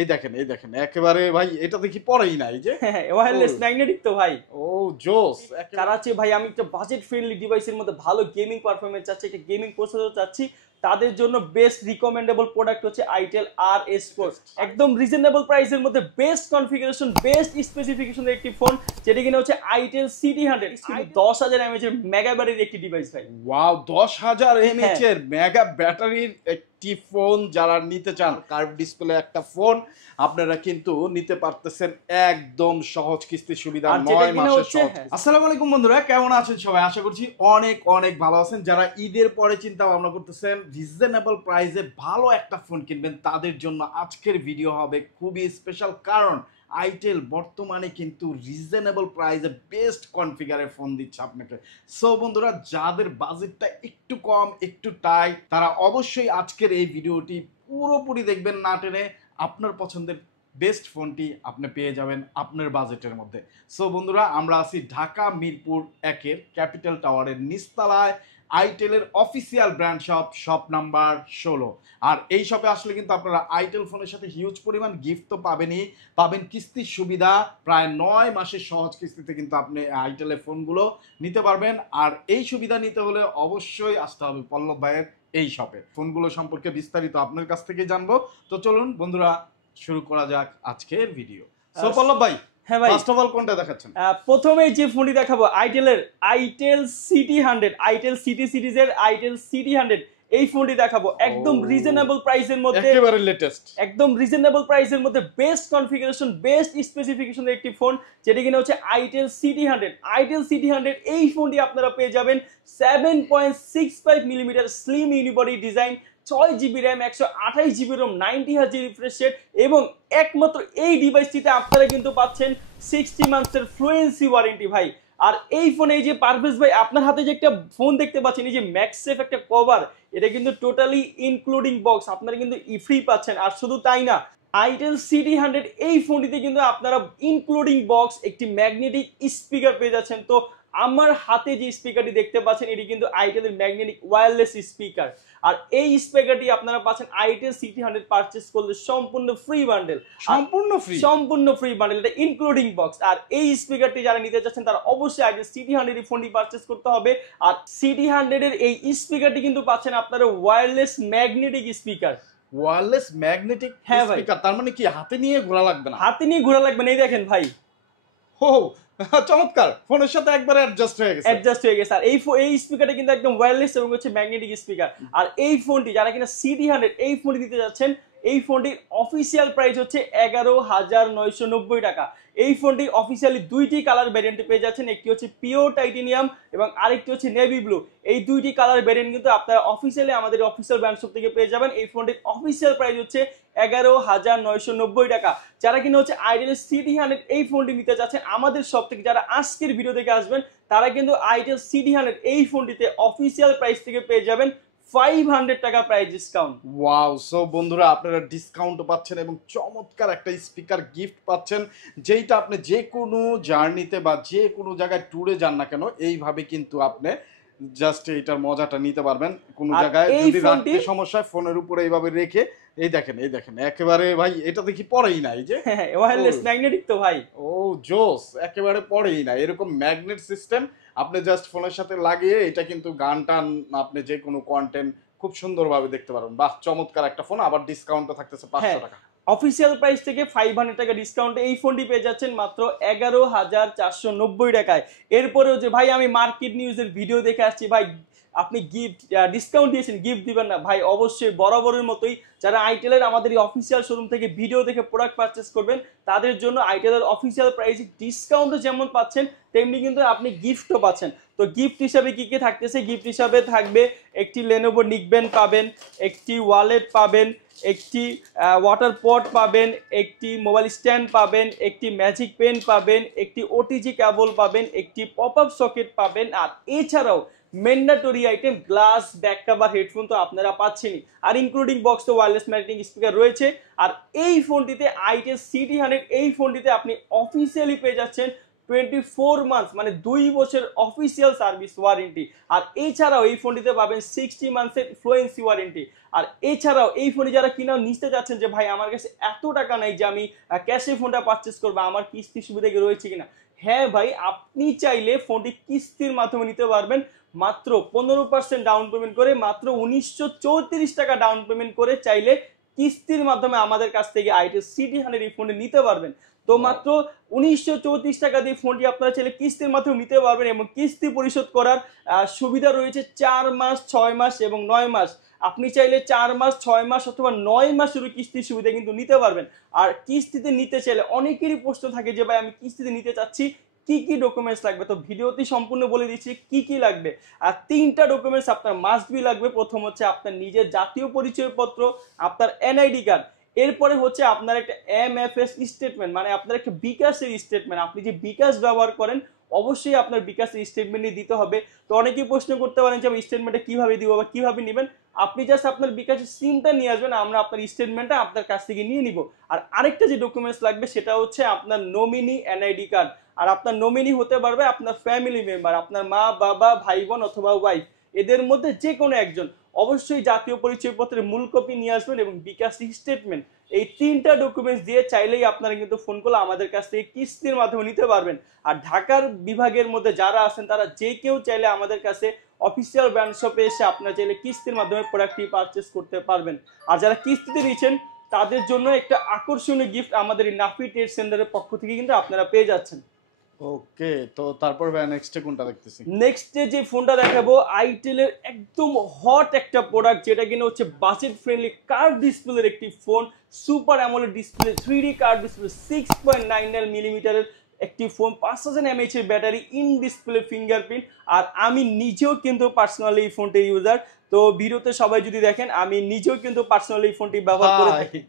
এই দেখেন একেবারে ভাই, এটা দেখি পরেই নাই যে ওয়্যারলেস ম্যাগনেটিক তো ভাই। ও জোস তারা হচ্ছে ভাই আমি একটা বাজেট ফ্রেন্ডলি ডিভাইসের মধ্যে ভালো গেমিং পারফরম্যান্স চাচ্ছি, একটা গেমিং প্রসেসর চাচ্ছি, তাদের জন্য বেস্ট রিকমেন্ডেবল প্রোডাক্ট হচ্ছে আইটেল RS4। একদম রিজনেবল প্রাইসের মধ্যে বেস্ট কনফিগারেশন বেস্ট স্পেসিফিকেশনের একটি ফোন, যেটা কিনা হচ্ছে আইটেল CT100 10,000 mAh এর মেগা ব্যাটারির একটি ডিভাইস ভাই। ওয়াও, 10,000 mAh এর মেগা ব্যাটারির একটি ফোন যারা নিতে চান, কার্ভ ডিসপ্লে একটা ফোন আপনারা কিন্তু নিতে পারতেছেন একদম সহজ কিস্তি সুবিধা, 9 মাসের সহজ। আসসালামু আলাইকুম বন্ধুরা, কেমন আছেন সবাই? আশা করছি অনেক অনেক ভালো আছেন। যারা ঈদের পরে চিন্তা ভাবনা করতেছেন রিজনেবল প্রাইসে ভালো একটা ফোন কিনবেন, তাদের জন্য আজকের ভিডিও হবে খুবই স্পেশাল। কারণ আইটেল বর্তমানে কিন্তু রিজনেবল প্রাইসে বেস্ট কনফিগারের ফোন দিচ্ছে আপনাকে। সো বন্ধুরা, যাদের বাজেটটা একটু কম একটু টাইট, তারা অবশ্যই আজকের এই ভিডিওটি পুরোপুরি দেখবেন না টেনে। আপনার পছন্দের বেস্ট ফোনটি আপনি পেয়ে যাবেন আপনার বাজেটের মধ্যে। সো বন্ধুরা, আমরা আছি ঢাকা মিরপুর 1-এর ক্যাপিটাল টাওয়ারের নিচতলায়, আইটেলের অফিসিয়াল ব্র্যান্ড শপ নাম্বার 16। আর এই শপে আসলে কিন্তু আপনারা আইটেল ফোনের সাথে হিউজ পরিমাণ গিফট তো পাবেনই, পাবেন কিস্তির সুবিধা। প্রায় 9 মাসের সহজ কিস্তিতে কিন্তু আপনি আইটেলের ফোনগুলো নিতে পারবেন। আর এই সুবিধা নিতে হলে অবশ্যই আসতে হবে পল্লব ভাইয়ের এই শপে। ফোনগুলো সম্পর্কে বিস্তারিত আপনার কাছ থেকে জানবো। তো চলুন বন্ধুরা, শুরু করা যাক আজকের ভিডিও। সো পল্লব ভাই, হ্যাঁ ভাই, ফার্স্ট অফ অল কোনটা দেখাচ্ছেন? প্রথমে যে ফোনটি দেখাবো আইটেলের আইটেল CT100, আইটেল সিটি সিরিজের আইটেল CT100 এই ফোনটি দেখাবো একদম রিজনেবল প্রাইসের মধ্যে, একেবারে লেটেস্ট, একদম রিজনেবল প্রাইসের মধ্যে বেস্ট কনফিগারেশন বেস্ট স্পেসিফিকেশনের একটি ফোন, যেটা কিনা হচ্ছে আইটেল CT100। আইটেল CT100 এই ফোনটি আপনারা পেয়ে যাবেন 7.65 millimetre slim unibody design, 6GB RAM, 128GB ROM, 90Hz refresh rate, এবং একমাত্র এই ডিভাইসটিতে আপনারা কিন্তু পাচ্ছেন 60 মান্থসের ফ্লুয়েন্সি ওয়ারেন্টি ভাই। আর এই ফোনে এই যে পারভেজ ভাই আপনার হাতে যে একটা ফোন দেখতে পাচ্ছেন, এই যে ম্যাক্সেফ একটা কভার, এটা কিন্তু টোটালি ইনক্লুডিং বক্স আপনারা কিন্তু ফ্রি পাচ্ছেন। আর শুধু তাই না, আইটেল CT100 এই ফোনটিতে কিন্তু আপনারা ইনক্লুডিং বক্স একটি ম্যাগনেটিক স্পিকার পেয়ে যাচ্ছেন। তো আমার হাতে যে স্পিকারটি দেখতে পাচ্ছেন এটি কিন্তু আইটেলের ম্যাগনেটিক ওয়্যারলেস স্পিকার। আর এই স্পিকারটি আপনারা পাচ্ছেন আইটেল CT100 পারচেজ করলে সম্পূর্ণ ফ্রি বান্ডেল, সম্পূর্ণ ফ্রি বান্ডেল, এটা ইনক্লুডিং বক্স। আর এই স্পিকারটি যারা নিতে চাচ্ছেন তারা অবশ্যই আইটেল CT100 এই ফোনটি পারচেজ করতে হবে। আর CT100 এর এই স্পিকারটি কিন্তু পাচ্ছেন আপনারা wireless magnetic speaker, wireless magnetic speaker. তার মানে কি হাতে নিয়ে ঘোরা লাগবে না? হাতে নিয়ে ঘোরা লাগবে না। এই দেখেন ভাই, ও চমৎকার, ফোনের সাথে একবারে অ্যাডজাস্ট হয়ে গেছে। আর এই স্পিকারটা কিন্তু একদম ওয়্যারলেস এবং হচ্ছে ম্যাগনেটিক স্পিকার। আর এই ফোনটি যারা কিনা CT100 এই ফোনটি দিতে যাচ্ছেন, এই ফোনটির অফিসিয়াল প্রাইস হচ্ছে 11,990 টাকা। এই ফোনটি অফিসিয়ালি দুইটি কালার ভ্যারিয়েন্টে পেয়ে যাচ্ছেন, একটি হচ্ছে পিওর টাইটেনিয়াম এবং আরেকটি হচ্ছে নেভি ব্লু। এই দুইটি কালার ভ্যারিয়েন্ট কিন্তু আপনারা অফিসিয়ালি আমাদের অফিসিয়াল ব্র্যান্ড শপ থেকে পেয়ে যাবেন। এই ফোনটির অফিসিয়াল প্রাইস হচ্ছে 11,990 টাকা। যারা কিনা হচ্ছে আইটেল CT100 এই ফোনটি নিতে চাচ্ছেন আমাদের শপ থেকে, যারা আজকের ভিডিও দেখে আসবেন তারা কিন্তু আইটেল CT100 এই ফোনটিতে অফিসিয়াল প্রাইস থেকে পেয়ে যাবেন 500 টাকা প্রাইস ডিসকাউন্ট। ওয়াও, সো বন্ধুরা আপনারা ডিসকাউন্ট পাচ্ছেন এবং চমৎকার একটা স্পিকার গিফট পাচ্ছেন, যেইটা আপনি যে কোনো জার্নিতে বা যে কোনো জায়গায় ট্যুরে যান না কেন এইভাবে কিন্তু আপনি জাস্ট এইটার মজাটা নিতে পারবেন। কোনো জায়গায় যদি রাখতে সমস্যা ফোনের উপরে এইভাবে রেখে এই দেখেন একেবারে ভাই, এটা দেখি পরেই নাই যে ওয়্যারলেস ম্যাগনেটিক তো ভাই। ও জোস, একেবারে পরেই না। এরকম ম্যাগনেট সিস্টেম আপনি জাস্ট ফোনের সাথে লাগিয়ে এটা কিন্তু গান টান আপনি যে কোনো কন্টেন্ট খুব সুন্দরভাবে দেখতে পারবেন। বাহ, চমৎকার একটা ফোন। আবার ডিসকাউন্টও থাকতেছে 500 টাকা। অফিসিয়াল প্রাইস থেকে 500 টাকা ডিসকাউন্টে এই ফোনটি পেয়ে যাচ্ছেন মাত্র 11,490 টাকায়। এরপরেও যে ভাই আমি মার্কেট নিউজের ভিডিও দেখে আসছি ভাই, আপনি গিফট ডিসকাউন্ট দিয়েছেন, গিফট দিবেন না ভাই? অবশ্যই বরাবরের মতোই যারা আইটেলের আমাদের এই অফিসিয়াল শোরুম থেকে ভিডিও দেখে প্রোডাক্ট পারচেস করবেন তাদের জন্য আইটেলের অফিসিয়াল প্রাইসে ডিসকাউন্টও যেমন পাচ্ছেন তেমনি কিন্তু আপনি গিফটও পাচ্ছেন। তো গিফট হিসাবে কি কি থাকতেছে? গিফট হিসাবে থাকবে একটি লেনোভো নিকবেন্ড পাবেন, একটি ওয়ালেট পাবেন, একটি ওয়াটার পট পাবেন, একটি মোবাইল স্ট্যান্ড পাবেন, একটি ম্যাজিক পেন পাবেন, একটি OTG কেবল পাবেন, একটি পপ আপ সকেট পাবেন। আর এছাড়াও mandatory item glass, back cover, headphone তো আপনারা পাচ্ছেনই। আর ইনক্লুডিং বক্স তো ওয়্যারলেস ম্যাগনেটিক স্পিকার রয়েছে। আর এই ফোনটিতে আইটেল CT100 এই ফোনটিতে আপনি অফিসিয়ালি পেয়ে যাচ্ছেন 24 মান্থস মানে 2 বছর অফিসিয়াল সার্ভিস ওয়ারেন্টি। আর এছাড়াও এই ফোনটিতে পাবেন 60 মান্থসের ফ্লুয়েন্সি ওয়ারেন্টি। আর এছাড়াও এই ফোনে যারা কিনা নিতে যাচ্ছেন যে ভাই আমার কাছে এত টাকা নাই যে আমি ক্যাশে ফোনটা পারচেস করবো, আমার কিস্তি সুবিধা কি রয়েছে কিনা, হ্যাঁ ভাই, আপনি চাইলে ফোনটি কিস্তির মাধ্যমে নিতে পারবেন। মাত্র 15% ডাউন পেমেন্ট করে, মাত্র 1934 টাকা ডাউন পেমেন্ট করে চাইলে কিস্তির মাধ্যমে আমাদের কাছ থেকে আইটেল সিটি 100 এই ফোনটি নিতে পারবেন। তো মাত্র 1934 টাকা দিয়ে ফোনটি আপনারা চাইলে কিস্তির মাধ্যমে নিতে পারবেন এবং কিস্তি পরিশোধ করার সুবিধা রয়েছে 4 মাস, 6 মাস এবং 9 মাস। আপনি চাইলে 4 মাস, 6 মাস অথবা 9 মাসেরও কিস্তির সুবিধা কিন্তু নিতে পারবেন। আর কিস্তিতে নিতে চাইলে অনেকেরই প্রশ্ন থাকে যে ভাই আমি কিস্তিতে নিতে চাচ্ছি, কি কি ডকুমেন্টস লাগবে, তো ভিডিওতে সম্পূর্ণ বলে দিচ্ছি কি কি লাগবে। আর 3টা ডকুমেন্টস আপনার মাস্ট বি লাগবে। প্রথম হচ্ছে আপনার নিজের জাতীয় পরিচয়পত্র, আপনার এনআইডি কার্ড, এরপরে হচ্ছে আপনার একটা এমএফএস স্টেটমেন্ট মানে আপনার একটা বিকাশের স্টেটমেন্ট, আপনি যে বিকাশ ব্যবহার করেন অবশ্যই আপনার বিকাশের স্টেটমেন্টই দিতে হবে। তো অনেকেই প্রশ্ন করতে পারেন যে আমি স্টেটমেন্টটা কিভাবে দিব বা কিভাবে নেবেন, আপনি জাস্ট আপনার বিকাশের সিমটা নিয়ে আসবেন, আমরা আপনার স্টেটমেন্টটা আপনার কাছ থেকে নিয়ে নিব। আর আরেকটা যে ডকুমেন্টস লাগবে সেটা হচ্ছে আপনার নমিনি এনআইডি কার্ড। আর আপনার নমিনি হতে পারবে আপনার ফ্যামিলি মেম্বার, আপনার মা, বাবা, ভাই বোন অথবা ওয়াইফ, এদের মধ্যে যে কোনো একজন। অবশ্যই জাতীয় পরিচয়পত্রের মূল কপি নিয়ে আসবেন এবং বিকাশ স্টেটমেন্ট, এই 3টা ডকুমেন্টস দিয়ে চাইলেই আপনারা কিন্তু ফোন কল আমাদের কাছ থেকে কিস্তির মাধ্যমে নিতে পারবেন। আর ঢাকার বিভাগের মধ্যে যারা আছেন তারা যে কেউ চাইলে আমাদের কাছে অফিসিয়াল ব্র্যান্ড শপে এসে আপনারা চাইলে কিস্তির মাধ্যমে প্রোডাক্টটি পারচেস করতে পারবেন। আর যারা কিস্তিতে নিচ্ছেন তাদের জন্য একটা আকর্ষণীয় গিফট আমাদের এই নাফি ট্রেড সেন্টারের পক্ষ থেকে কিন্তু আপনারা পেয়ে যাচ্ছেন। ওকে, তো তারপর ভাই নেক্সটে কোনটা দেখতেছি? নেক্সট যে ফোনটা দেখাবো আইটেলের একদম হট একটা প্রোডাক্ট, যেটা কিনা হচ্ছে বাজেট ফ্রেন্ডলি কার্ভ ডিসপ্লের একটি phone, super AMOLED display, 3D curve display, 6.99 মিলিমিটারের একটি ফোন, 5000 mAh এর ব্যাটারি, ইন ডিসপ্লে ফিঙ্গারপ্রিন্ট। আর আমি নিজেও কিন্তু পার্সোনালি এই ফোনটি ইউজার, তো ভিডিওতে সবাই যদি দেখেন আমি নিজেও কিন্তু পার্সোনালি এই ফোনটি ব্যবহার করে থাকি।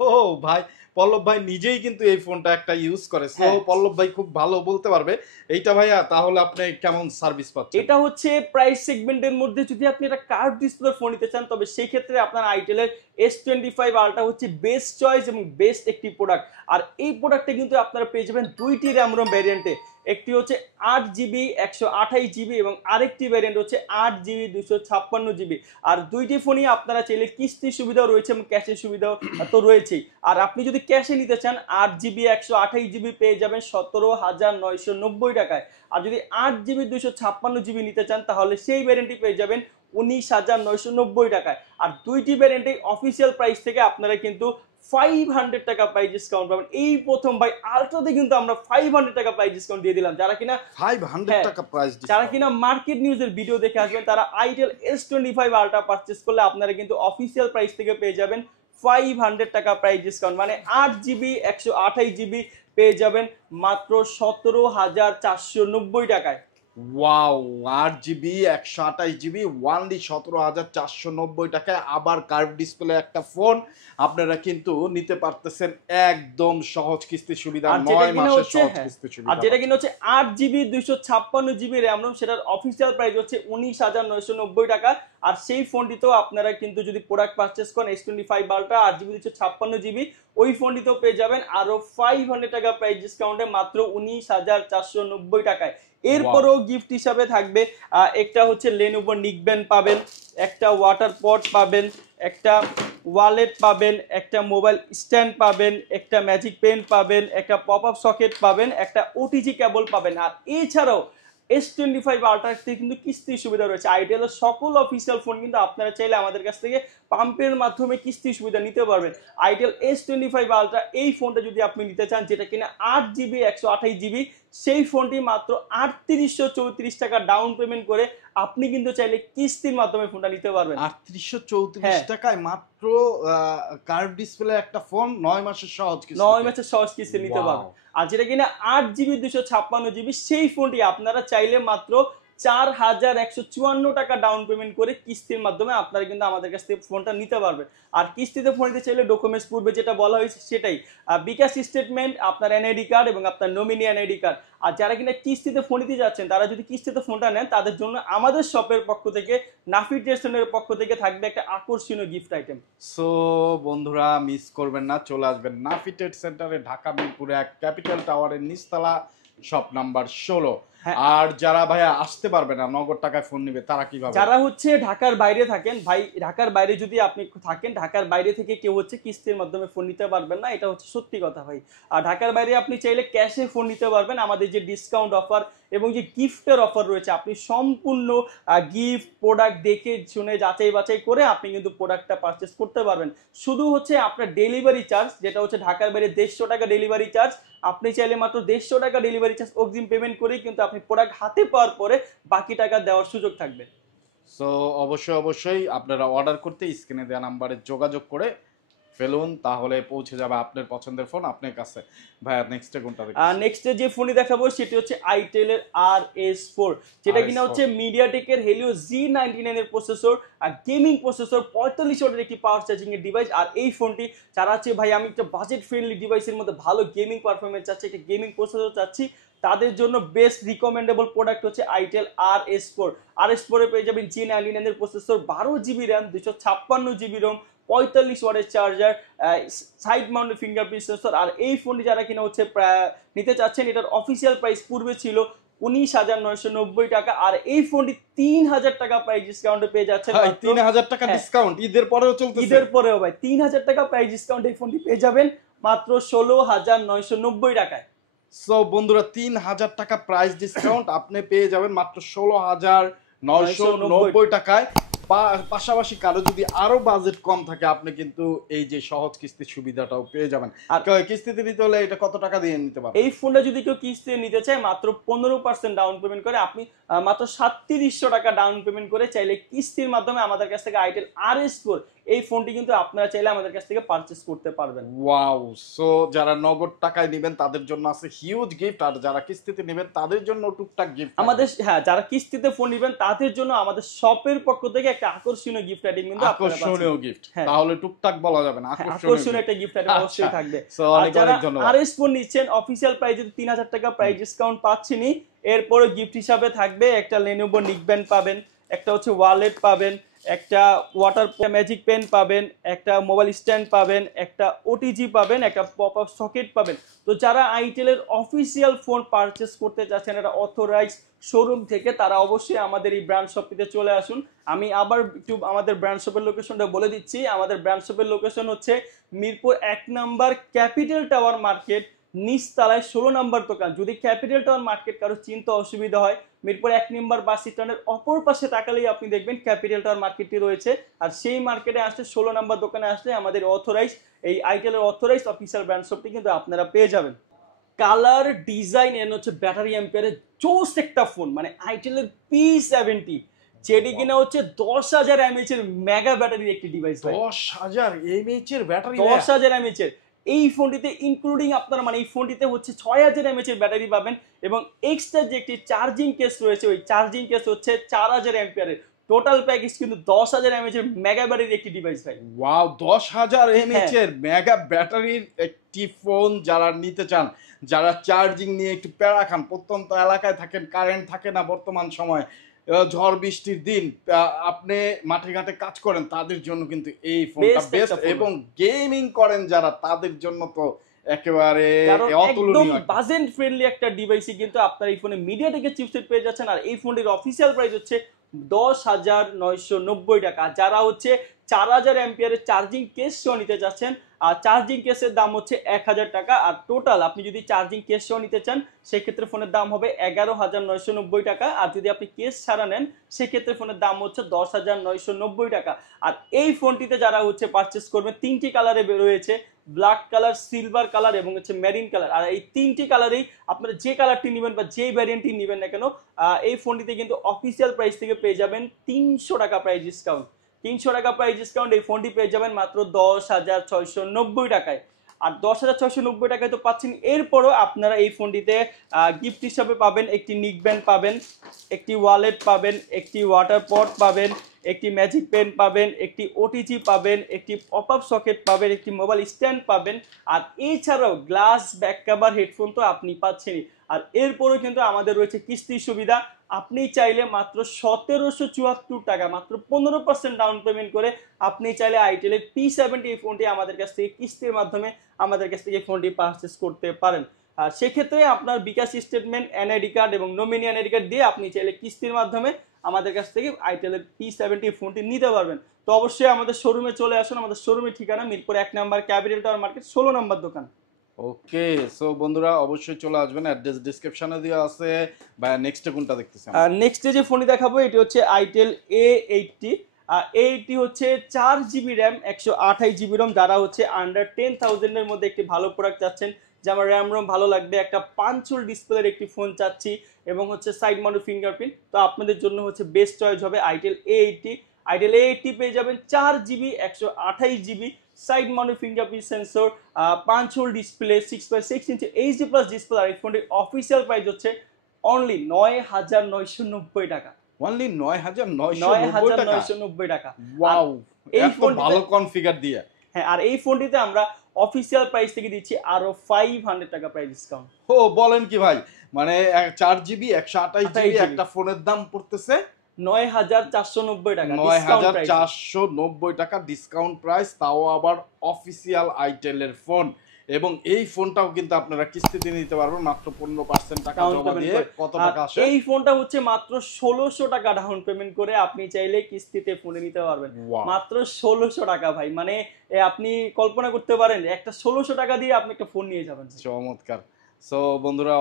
ও ভাই, পল্লব ভাই নিজেই কিন্তু এই ফোনটা একটা ইউজ করে, সো হ্যাঁ। পল্লব ভাই খুব ভালো বলতে পারবে এইটা। ভাইয়া তাহলে আপনি কেমন সার্ভিস পাচ্ছেন? এটা হচ্ছে প্রাইস সেগমেন্টের মধ্যে যদি আপনি একটা কার্ভ ডিসপ্লে ফোন নিতে চান তবে সেই ক্ষেত্রে আপনার আইটেলের S25 আলট্রা হচ্ছে বেস্ট চয়েস এবং বেস্ট একটি প্রোডাক্ট। আর এই প্রোডাক্টে কিন্তু আপনারা পেয়ে যাবেন 2টি র্যাম রোম ভ্যারিয়েন্টে, একটি হচ্ছে 8GB 128GB এবং আরেকটি ভ্যারিয়েন্ট হচ্ছে 8GB 256GB। আর 2টি ফোনই আপনারা চাইলে কিস্তির সুবিধাও রয়েছে এবং ক্যাশের সুবিধাও তো রয়েছেই। আর আপনি যদি ক্যাশে নিতে চান 8GB 128GB পেয়ে যাবেন 17,990 টাকায়। আর যদি 8GB 256GB নিতে চান তাহলে সেই ভ্যারিয়েন্টটি পেয়ে যাবেন 19,990 টাকায়। আর 2টি ভ্যারিয়েন্টে অফিসিয়াল প্রাইস থেকে আপনারা কিন্তু 500 টাকা প্রাইস ডিসকাউন্ট পাবেন। এই প্রথম ভাই আলট্রাতে কিন্তু আমরা 500 টাকা প্রাইস ডিসকাউন্ট দিয়ে দিলাম। যারা কিনা 500 টাকা প্রাইস যারা ডিসকাউন্ট, কিনা মার্কেট নিউজের ভিডিও দেখে আসবেন তারা আইটেল S25 আলট্রা পারচেজ করলে আপনারা কিন্তু অফিসিয়াল প্রাইস থেকে পেয়ে যাবেন 500 টাকা প্রাইস ডিসকাউন্ট, মানে 8GB 128GB পেয়ে যাবেন মাত্র 17,490 টাকায়। ওয়াও, 8GB 128GB ওয়ানলি 17,490 টাকায়। আবার কার্ভ ডিসপ্লে একটা ফোন আপনারা কিন্তু নিতে পারতেছেন একদম সহজ কিস্তি সুবিধা, 9 মাসের সহজ কিস্তি সুবিধা। আর যেটা কিনা হচ্ছে 8GB 256GB র্যাম রোম, সেটার অফিসিয়াল প্রাইস হচ্ছে 19,990 টাকা। আর সেই ফোনটিতেও আপনারা কিন্তু যদি প্রোডাক্ট পারচেস করেন S25 আলট্রা 8GB 256GB, ওই ফোনটিতেও পেয়ে যাবেন আরো 500 টাকা প্রাইস ডিসকাউন্টে মাত্র 19,490 টাকায়। এরপরও গিফট হিসাবে থাকবে একটা হচ্ছে লেনোভো নিকব্যান্ড পাবেন, একটা ওয়াটার পট পাবেন, একটা ওয়ালেট পাবেন, একটা মোবাইল স্ট্যান্ড পাবেন, একটা ম্যাজিক পেন পাবেন, একটা পপ আপ সকেট পাবেন, একটা ওটিজি কেবল পাবেন। আর এছাড়াও S25 আলট্রা থেকে কিন্তু কিস্তির সুবিধা রয়েছে। আইটেলের সকল অফিসিয়াল ফোন কিন্তু আপনারা চাইলে আমাদের কাছ থেকে পাম্পের মাধ্যমে কিস্তির সুবিধা নিতে পারবেন। আইটেল S25 আলট্রা এই ফোনটা যদি আপনি নিতে চান যেটা কিনা 8GB 128GB, সেই ফোনটি মাত্র 3834 টাকা ডাউন পেমেন্ট করে আপনি কিন্তু চাইলে কিস্তির মাধ্যমে ফোনটা নিতে পারবেন। 3834 টাকায় মাত্র কার্ভ ডিসপ্লে একটা ফোন, 9 মাসের সহজ কিস্তি, 9 মাসের সহজ কিস্তি নিতে পারবেন। আর যেটা কিনা 8GB 256GB, সেই ফোনটি আপনারা চাইলে মাত্র 4,154 টাকা ডাউন পেমেন্ট করে কিস্তির মাধ্যমে আপনারা কিন্তু আমাদের কাছ থেকে ফোনটা নিতে পারবেন। আর কিস্তিতে ফোন নিতে চাইলে ডকুমেন্টস পূর্বে যেটা বলা হয়েছে সেটাই, বিকাশ স্টেটমেন্ট, আপনার এনআইডি কার্ড এবং আপনার নমিনি এনআইডি কার্ড। আর যারা কিনা কিস্তিতে ফোন নিতে যাচ্ছেন তারা যদি কিস্তিতে ফোনটা নেন তাদের জন্য আমাদের শপের পক্ষ থেকে, নাফি ট্রেড সেন্টারের পক্ষ থেকে থাকবে একটা আকর্ষণীয় গিফট আইটেম। সো বন্ধুরা মিস করবেন না, চলে আসবেন নাফি ট্রেড সেন্টারে, ঢাকা মিরপুরে 1 ক্যাপিটাল টাওয়ারের নিচতলা শপ নাম্বার 16। হ্যাঁ। আর যারা ভাইয়া আসতে পারবে না, নগদ টাকায় ফোন নিবে, তারা কিভাবে? যারা হচ্ছে ঢাকার বাইরে থাকেন ভাই, ঢাকার বাইরে যদি আপনি থাকেন, ঢাকার বাইরে থেকে কেউ হচ্ছে কিস্তির মাধ্যমে ফোন নিতে পারবেন না, এটা হচ্ছে সত্যি কথা ভাই। আর ঢাকার বাইরে আপনি চাইলে ক্যাশে ফোন নিতে পারবেন। আমাদের যে ডিসকাউন্ট অফার এবং যে গিফটের অফার রয়েছে, আপনি সম্পূর্ণ গিফট প্রোডাক্ট দেখে শুনে যাচাই বাছাই করে আপনি কিন্তু প্রোডাক্টটা পারচেস করতে পারবেন। শুধু হচ্ছে আপনার ডেলিভারি চার্জ, যেটা হচ্ছে ঢাকার বাইরে 150 টাকা ডেলিভারি চার্জ, আপনি চাইলে মাত্র 150 টাকা ডেলিভারি চার্জ অগ্রিম পেমেন্ট করেই কিন্তু আপনি প্রোডাক্ট হাতে পাওয়ার পরে বাকি টাকা দেওয়ার সুযোগ থাকবে। সো অবশ্যই আপনারা অর্ডার করতে স্ক্রিনে দেওয়া নাম্বারে যোগাযোগ করে ফেলুন, তাহলে পৌঁছে যাবে আপনার পছন্দের ফোন আপনার কাছে। ভাইয়া নেক্সটে কোনটা দেখছেন? নেক্সটে যে ফোনটি দেখাবো সেটি হচ্ছে আইটেলের RS4, যেটা কিনা হচ্ছে মিডিয়াটেকের হেলিও G99 এর প্রসেসর আর গেমিং প্রসেসর, 45 ওয়াটের একটি পাওয়ার চার্জিং এর ডিভাইস। আর এই ফোনটি যারা আছে ভাই আমি একটা বাজেট ফ্রেন্ডলি ডিভাইসের মধ্যে ভালো গেমিং পারফরমেন্স চাচ্ছি, একটা গেমিং প্রসেসর চাচ্ছি, তাদের জন্য বেস্ট রিকমেন্ডেবল প্রোডাক্ট হচ্ছে আইটেল RS4। RS4 এ পেয়ে যাবেন G99 এর processor, 12GB RAM, 256GB ROM, 45 ওয়াটের charger, side mounted fingerprint sensor. আর এই ফোনটি যারা কিনা হচ্ছে নিতে চাচ্ছেন, এটার অফিসিয়াল প্রাইস পূর্বে ছিল 19,990 টাকা, আর এই ফোনটি 3,000 টাকা প্রাইস ডিসকাউন্টে পেয়ে যাচ্ছেন। 3,000 টাকা ডিসকাউন্ট ঈদের পরেও চলতেছে? ঈদের পরেও ভাই 3,000 টাকা প্রাইস ডিসকাউন্ট এই ফোনটি পেয়ে যাবেন মাত্র 16,990 টাকায়। সো বন্ধুরা, 3,000 টাকা প্রাইস ডিসকাউন্ট আপনি পেয়ে যাবেন মাত্র 16,990 টাকায়। পাশাপাশি কারো যদি আরো বাজেট কম থাকে, আপনি কিন্তু এই যে সহজ কিস্তির সুবিধাটাও পেয়ে যাবেন। আর কিস্তিতে নিতে হলে এটা কত টাকা দিয়ে নিতে পারবেন? এই ফোনটা যদি কেউ কিস্তিতে নিতে চায়, মাত্র 15% ডাউন পেমেন্ট করে আপনি মাত্র 3700 টাকা ডাউন পেমেন্ট করে চাইলে কিস্তির মাধ্যমে আমাদের কাছ থেকে আইটেল RS4 এই ফোনটি কিন্তু আপনারা চাইলে আমাদের কাছ থেকে পারচেজ করতে পারবেন। ওয়াও! সো যারা নগদ টাকায় নেবেন তাদের জন্য আছে হিউজ গিফট, আর যারা কিস্তিতে নেবেন তাদের জন্য টুকটাক গিফট আমাদের, হ্যাঁ, যারা কিস্তিতে ফোন নেবেন তাদের জন্য আমাদের শপের পক্ষ থেকে একটা আকর্ষণীয় গিফট আইটেম কিন্তু আপনারা পাচ্ছেন। আকর্ষণীয় গিফট, তাহলে টুকটাক বলা যাবে না, আকর্ষণীয় একটা গিফট আইটেম অবশ্যই থাকবে। সো আর অনেক যারা অনেক ধন্যবাদ। RS4 নিচ্ছেন অফিশিয়াল প্রাইস যদি 3,000 টাকা প্রাইস ডিসকাউন্ট পাচ্ছেনই, এরপরে গিফট হিসাবে থাকবে একটা Lenovo নিকব্যান্ড পাবেন, একটা হচ্ছে ওয়ালেট পাবেন, একটা ওয়াটার ম্যাজিক পেন পাবেন, একটা মোবাইল স্ট্যান্ড পাবেন, একটা OTG পাবেন, একটা পপ আপ সকেট পাবেন। তো যারা আইটেলের অফিসিয়াল ফোন পারচেস করতে চাচ্ছেন এটা অথরাইজ শোরুম থেকে, তারা অবশ্যই আমাদের এই ব্র্যান্ড শপটিতে চলে আসুন। আমি আবার একটু আমাদের ব্র্যান্ড শপের লোকেশনটা বলে দিচ্ছি। আমাদের ব্র্যান্ড শপের লোকেশন হচ্ছে Mirpur 1 number capital tower market, নিচতলায় 16 নম্বর দোকান। যদি ক্যাপিটাল টাওয়ার মার্কেট কারো চিন্তা অসুবিধা হয়, মিরপুর 1 নম্বর বাস স্ট্যান্ডের অপর পাশে তাকালেই আপনি দেখবেন ক্যাপিটাল টাওয়ার মার্কেটটি রয়েছে। আর সেই মার্কেটে আসলে 16 নম্বর দোকানে আসলে আমাদের অথরাইজ এই আইটেলের অথরাইজ অফিসিয়াল ব্র্যান্ড শপটি কিন্তু আপনারা পেয়ে যাবেন। কালার, ডিজাইন এন্ড হচ্ছে ব্যাটারি অ্যাম্পিয়ারের জোস একটা ফোন, মানে আইটেলের P70, যেটি কিনা হচ্ছে 10,000 mAh এর মেগা ব্যাটারির একটি ডিভাইস। 10,000 mAh এর ব্যাটারি? 10,000 mAh এর এই ফোনটিতে ইনক্লুডিং আপনারা, মানে এই ফোনটিতে হচ্ছে 6,000 mAh এর ব্যাটারি পাবেন, এবং এক্সট্রা যে একটি চার্জিং কেস রয়েছে, ওই চার্জিং কেস হচ্ছে 4,000 অ্যাম্পিয়ারের। টোটাল প্যাকেজ কিন্তু 10,000 mAh এর মেগা ব্যাটারির একটি ডিভাইস ভাই। ওয়াও! 10,000 mAh এর মেগা ব্যাটারির একটি ফোন যারা নিতে চান, যারা চার্জিং নিয়ে একটু প্যারা খান, প্রত্যন্ত এলাকায় থাকেন, কারেন্ট থাকে না বর্তমান সময়, ঝড় বৃষ্টির দিন, আপনি মাঠে ঘাটে কাজ করেন, তাদের জন্য কিন্তু এই ফোনটা বেস্ট। এবং গেমিং করেন যারা, তাদের জন্য তো একেবারে অতুলনীয়, একদম বাজেট ফ্রেন্ডলি একটা ডিভাইসই কিন্তু আপনারা এই ফোনে মিডিয়াটেকের চিপসেট পেয়ে যাচ্ছেন। আর এই ফোনটির অফিসিয়াল প্রাইস হচ্ছে 10,990 টাকা। যারা হচ্ছে 4,000 অ্যাম্পিয়ারের চার্জিং কেস সহ নিতে যাচ্ছেন, আর চার্জিং কেসের দাম হচ্ছে 1,000 টাকা। আর টোটাল আপনি যদি চার্জিং কেস সহ নিতে চান, সেক্ষেত্রে ফোনের দাম হবে 11,990 টাকা। আর যদি আপনি কেস ছাড়া নেন, সেক্ষেত্রে ফোনের দাম হচ্ছে 10,990 টাকা। আর এই ফোনটিতে যারা হচ্ছে পারচেস করবেন, 3টি কালারে রয়েছে, ব্ল্যাক কালার, সিলভার কালার এবং হচ্ছে মেরিন কালার। আর এই 3টি কালারেই আপনারা যে কালারটি নেবেন বা যেই ভ্যারিয়েন্টটি নেবেন না কেন, এই ফোনটিতে কিন্তু অফিসিয়াল প্রাইস থেকে পেয়ে যাবেন 300 টাকা প্রাইস ডিসকাউন্ট। 300 টাকা প্রাইস ডিসকাউন্ট এই ফোনটি পেয়ে যাবেন মাত্র 10,690 টাকায়। আর 10,690 টাকায় তো পাচ্ছেন, এরপরও আপনারা এই ফোনটিতে গিফট হিসাবে পাবেন একটি নিকব্যান্ড পাবেন, একটি ওয়ালেট পাবেন, একটি ওয়াটার পট পাবেন, একটি ম্যাজিক পেন পাবেন, একটি OTG পাবেন, একটি পপ আপ সকেট পাবেন, একটি মোবাইল স্ট্যান্ড পাবেন। আর এছাড়াও গ্লাস, ব্যাক কভার, হেডফোন তো আপনি পাচ্ছেনই। আর এরপরেও কিন্তু আমাদের রয়েছে কিস্তির সুবিধা। আপনি চাইলে মাত্র 1,774 টাকা, মাত্র 15% ডাউন পেমেন্ট করে আপনি চাইলে আইটেলের P70 এই ফোনটি আমাদের কাছ থেকে কিস্তির মাধ্যমে আমাদের কাছ থেকে ফোনটি পারচেস করতে পারেন। আর সেক্ষেত্রে আপনার বিকাশ স্টেটমেন্ট, এনআইডি কার্ড এবং নমিনি এনআইডি কার্ড দিয়ে আপনি চাইলে কিস্তির মাধ্যমে আমাদের কাছ থেকে আইটেলের P70 ফোনটি নিতে পারবেন। তো অবশ্যই আমাদের শোরুমে চলে আসুন। আমাদের শোরুমের ঠিকানা মিরপুর 1 নম্বর ক্যাপিটাল টাওয়ার মার্কেট 16 নম্বর দোকান। ওকে, সো বন্ধুরা অবশ্যই চলে আসবেন, অ্যাড্রেস ডেসক্রিপশনে দেওয়া আছে। ভাই নেক্সটে কোনটা দেখতেছেন? আর নেক্সটে যে ফোনটি দেখাবো এটি হচ্ছে আইটেল A80। A80 হচ্ছে 4GB র্যাম 128GB রোম। যারা হচ্ছে আন্ডার 10,000 এর মধ্যে একটি ভালো প্রোডাক্ট চাচ্ছেন, যে আমার র্যাম রোম ভালো লাগবে, একটা পাঞ্চুল ডিসপ্লের একটি ফোন চাচ্ছি এবং হচ্ছে সাইড মাউন্টেড ফিঙ্গারপ্রিন্ট, তো আপনাদের জন্য হচ্ছে বেস্ট চয়েস হবে আইটেল A80। আইটেল A80 পেয়ে যাবেন 4GB 128GB side mounted fingerprint sensor, punch hole display, 6.6 inch HD plus display. আর এই ফোনটির অফিসিয়াল প্রাইস হচ্ছে অনলি 9,990 টাকা। অনলি 9,990 টাকা। ওয়াও, এই এত ভালো কনফিগার দিয়ে। হ্যাঁ, আর এই ফোনটিতে আমরা অফিসিয়াল প্রাইস থেকে দিচ্ছি আরো 500 টাকা প্রাইস ডিসকাউন্ট। ও বলেন কি ভাই, মানে 4GB 128GB একটা ফোনের দাম পড়তেছে 9,490 টাকা। 9,490 টাকা ডিসকাউন্ট প্রাইস, তাও আবার অফিসিয়াল আইটেলের ফোন। এবং এই ফোনটাও কিন্তু আপনারা কিস্তিতে নিতে পারবেন মাত্র 15% টাকা জমা দিয়ে। কত টাকা আসে? এই ফোনটা হচ্ছে মাত্র 1600 টাকা ডাউন পেমেন্ট করে আপনি চাইলে কিস্তিতে ফোনে নিতে পারবেন। মাত্র 1600 টাকা ভাই, মানে আপনি কল্পনা করতে পারেন একটা 1600 টাকা দিয়ে আপনি একটা ফোন নিয়ে যাবেন। চমৎকার। সো বন্ধুরা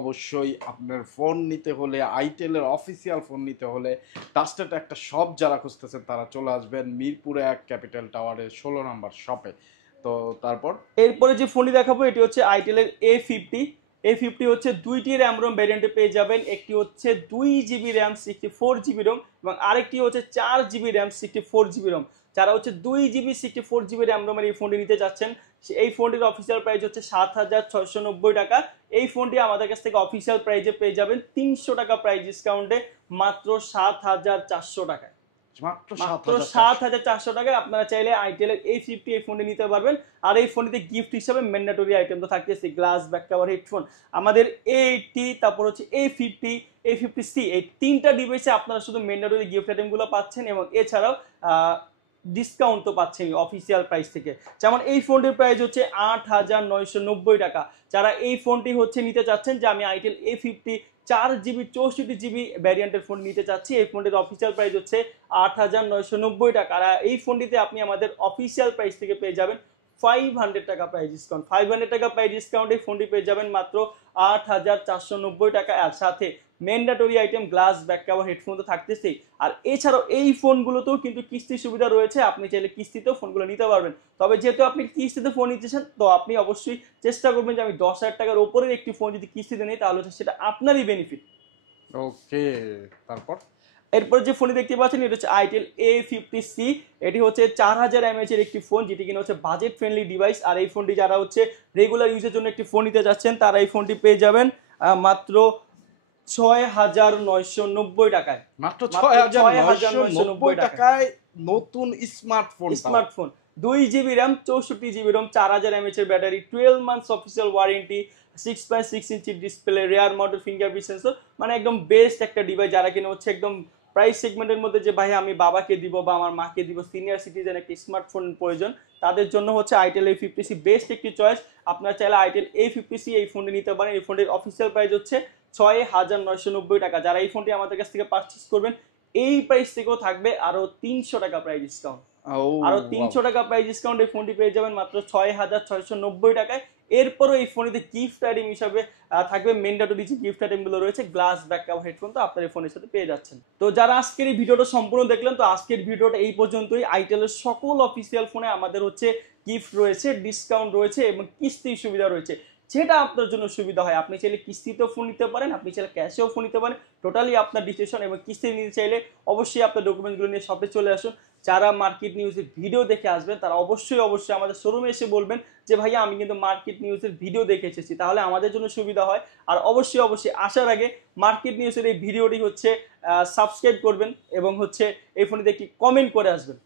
অবশ্যই আপনার ফোন নিতে হলে, আইটেলের অফিসিয়াল ফোন নিতে হলে ট্রাস্টেড একটা শপ যারা খুঁজতেছেন তারা চলে আসবেন মিরপুরে 1 ক্যাপিটাল টাওয়ারের 16 নম্বর শপে। তো তারপর এরপরে যে ফোনটি দেখাবো এটি হচ্ছে আইটেলের A50 হচ্ছে দুইটি র্যাম রোম ভ্যারিয়েন্টে পেয়ে যাবেন। একটি হচ্ছে 2GB র্যাম 64GB রোম এবং আরেকটি হচ্ছে 4GB র্যাম 64GB রোম। যারা হচ্ছে 2GB 64GB র্যাম রোমের এই ফোনটি নিতে যাচ্ছেন, এই ফোনটির অফিসিয়াল প্রাইস হচ্ছে 7,690 টাকা। এই ফোনটি আমাদের কাছ থেকে অফিসিয়াল প্রাইসে পেয়ে যাবেন 300 টাকা প্রাইস ডিসকাউন্টে মাত্র 7,400 টাকায়। মাত্র 7,400 টাকায় আপনারা চাইলে আইটেলের A50 এই ফোনটি নিতে পারবেন। আর এই ফোনটিতে গিফট হিসাবে ম্যান্ডেটরি আইটেম তো থাকতেছে, গ্লাস ব্যাক কভার, হেডফোন। আমাদের A80, তারপর হচ্ছে A50, A50C, এই তিনটা ডিভাইসে আপনারা শুধু ম্যান্ডেটরি গিফট আইটেমগুলো পাচ্ছেন এবং এছাড়াও ডিসকাউন্ট তো পাচ্ছেন অফিসিয়াল প্রাইস থেকে। যেমন এই ফোনটির প্রাইস হচ্ছে 8,990 টাকা। যারা এই ফোনটি হচ্ছে নিতে চাচ্ছেন যে আমি itel A50 4GB 64GB ভ্যারিয়েন্টের phone নিতে চাচ্ছি, এই ফোনটির অফিসিয়াল প্রাইস হচ্ছে 8,990 টাকা। আর এই ফোনটিতে আপনি আমাদের অফিসিয়াল প্রাইস থেকে পেয়ে যাবেন 500 টাকা প্রাইস ডিসকাউন্ট। 500 টাকা প্রাইস ডিসকাউন্টে ফোনটি পেয়ে যাবেন মাত্র 8,490 টাকা। আর সাথে mandatory item glass back cover headphone তো থাকতেছেই। আর এছাড়াও এই ফোনগুলোতেও কিন্তু কিস্তির সুবিধা রয়েছে, আপনি চাইলে কিস্তিতেও ফোনগুলো নিতে পারবেন। তবে যেহেতু আপনি কিস্তিতে ফোন নিতেছেন, তো আপনি অবশ্যই চেষ্টা করবেন যে আমি 10,000 টাকার উপরের একটি ফোন যদি কিস্তিতে নিই তাহলে সেটা আপনারই বেনিফিট। ওকে, তারপর এরপর যে ফোনটি দেখতে পাচ্ছেন এটা হচ্ছে আইটেল A50C। এটি হচ্ছে 4000 mAh এর একটি ফোন, যেটি কিনা হচ্ছে বাজেট ফ্রেন্ডলি ডিভাইস। আর এই ফোনটি যারা হচ্ছে রেগুলার ইউজের জন্য একটি ফোন নিতে যাচ্ছেন তারা এই ফোনটি পেয়ে যাবেন মাত্র 6,990 টাকায়। মাত্র 6,990 টাকায় নতুন smartphone 2GB RAM 64GB ROM 4000 mAh এর battery, 12 months official warranty, 6.6 inch display, rear mounted fingerprint sensor. মানে একদম বেস্ট একটা ডিভাইস। যারা কিনা হচ্ছে একদম প্রাইস সেগমেন্টের মধ্যে যে ভাই আমি বাবাকে দিব বা আমার মাকে দিব, সিনিয়র সিটিজেন একটা স্মার্টফোন প্রয়োজন, তাদের জন্য হচ্ছে আইটেল A50C বেস্ট একটি চয়েস। আপনারা চাইলে আইটেল A50C এই ফোনটি নিতে পারেন। এই ফোনটির অফিসিয়াল প্রাইস হচ্ছে 6,990 টাকা। যারা এই ফোনটি আমাদের কাছ থেকে পারচেজ করবেন এই প্রাইস থেকেও থাকবে আরো 300 টাকা প্রাইস ডিসকাউন্ট। আরো 300 টাকা প্রাইস ডিসকাউন্ট এই ফোনটি পেয়ে যাবেন মাত্র 6,690 টাকায়। এরপরও এই ফোনটিতে গিফট আইটেম হিসাবে থাকবে ম্যান্ডেটরি যে গিফট আইটেম গুলো রয়েছে, গ্লাস ব্যাক কভার হেডফোন তো আপনার এই ফোনের সাথে পেয়ে যাচ্ছেন। তো যারা আজকের এই ভিডিওটা সম্পূর্ণ দেখলেন, তো আজকের ভিডিওটা এই পর্যন্তই। আইটেলের সকল অফিসিয়াল ফোনে আমাদের হচ্ছে গিফট রয়েছে, ডিসকাউন্ট রয়েছে এবং কিস্তির সুবিধা রয়েছে, যেটা আপনার জন্য সুবিধা হয়। আপনি চাইলে কিস্তিতেও ফোন নিতে পারেন, আপনি চাইলে ক্যাশেও ফোন নিতে পারেন, টোটালি আপনার ডিসিশন। এবং কিস্তি নিতে চাইলে অবশ্যই আপনার ডকুমেন্টগুলো নিয়ে শপে চলে আসুন। যারা মার্কেট নিউজের ভিডিও দেখে আসবেন তারা অবশ্যই আমাদের শোরুমে এসে বলবেন যে ভাইয়া আমি কিন্তু মার্কেট নিউজের ভিডিও দেখে এসেছি, তাহলে আমাদের জন্য সুবিধা হয়। আর অবশ্যই আসার আগে মার্কেট নিউজের এই ভিডিওটি হচ্ছে সাবস্ক্রাইব করবেন এবং হচ্ছে এই ফোনটিতে একটি কমেন্ট করে আসবেন।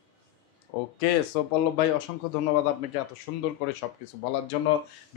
ওকে, সো পল্লব ভাই অসংখ্য ধন্যবাদ আপনাকে এত সুন্দর করে সবকিছু বলার জন্য,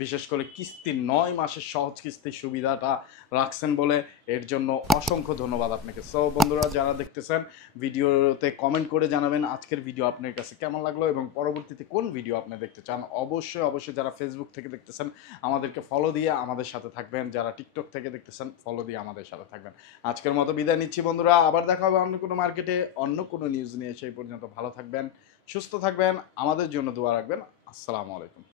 বিশেষ করে কিস্তি 9 মাসের সহজ কিস্তির সুবিধাটা রাখছেন বলে, এর জন্য অসংখ্য ধন্যবাদ আপনাকে। সো বন্ধুরা যারা দেখতেছেন, ভিডিওতে কমেন্ট করে জানাবেন আজকের ভিডিও আপনার কাছে কেমন লাগলো এবং পরবর্তীতে কোন ভিডিও আপনি দেখতে চান। অবশ্যই অবশ্যই যারা ফেসবুক থেকে দেখতেছেন আমাদেরকে ফলো দিয়ে আমাদের সাথে থাকবেন, যারা টিকটক থেকে দেখতেছেন ফলো দিয়ে আমাদের সাথে থাকবেন। আজকের মতো বিদায় নিচ্ছি বন্ধুরা, আবার দেখা হবে অন্য কোনো মার্কেটে অন্য কোনো নিউজ নিয়ে। সেই পর্যন্ত ভালো থাকবেন, সুস্থ থাকবেন, আমাদের জন্য দোয়া রাখবেন। আসসালামু আলাইকুম।